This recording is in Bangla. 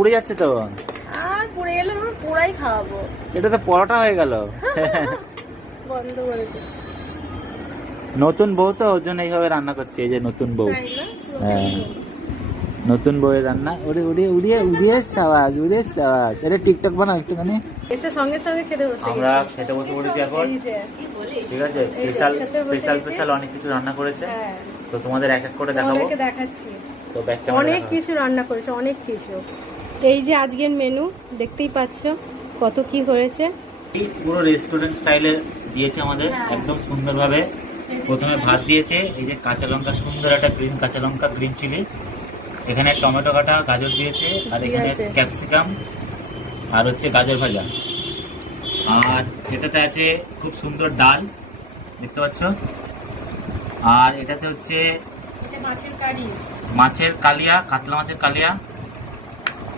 পুড়ে যাচ্ছে তো। আর পুড়ে গেলে আমরা পোড়াই খাওয়াবো। এটা তো পরোটা হয়ে গেল। বন্ধ করে দে। নতুন বউ তো ওর জন্য এইভাবে রান্না করছে, এই যে নতুন বউ। তাই না? হ্যাঁ, নতুন বউয়ের রান্না। উড়ে উড়ে উড়িয়ে উড়িয়ে সাওয়াজ, উড়ে সাওয়াজ। এটা টিকটক বানাও একটুখানি। এসে সঙ্গে সঙ্গে খেতে বসে আমরা গেছি। খেতে বসে পড়েছি এখন। এই যে, ঠিক আছে, এই যে, স্পেশাল খেতে বসে স্পেশাল গেছি। স্পেশাল অনেক কিছু রান্না করেছে। হ্যাঁ, তো তোমাদের এক এক করে দেখাবো। তোমাদেরকে দেখাচ্ছি। তো ব্যাক ক্যামেরা অনেক কিছু রান্না করেছে, অনেক কিছু। এই যে আজকের মেনু দেখতেই পাচ্ছ কত কি হয়েছে। পুরো রেস্টুরেন্ট স্টাইলে দিয়েছে আমাদের, হ্যাঁ। একদম সুন্দরভাবে। প্রথমে ভাত দিয়েছে, এই যে কাঁচা লঙ্কা, সুন্দর একটা গ্রিন কাঁচা লঙ্কা, গ্রিন চিলি। এখানে টমেটো কাটা, গাজর দিয়েছে, আর এখানে ঠিক আছে। ক্যাপসিকাম, আর হচ্ছে গাজর ভাজা। আর এটাতে আছে খুব সুন্দর ডাল, দেখতে পাচ্ছ। আর এটাতে হচ্ছে এটা মাছের কারি। মাছের কালিয়া, কাতলা মাছের কালিয়া।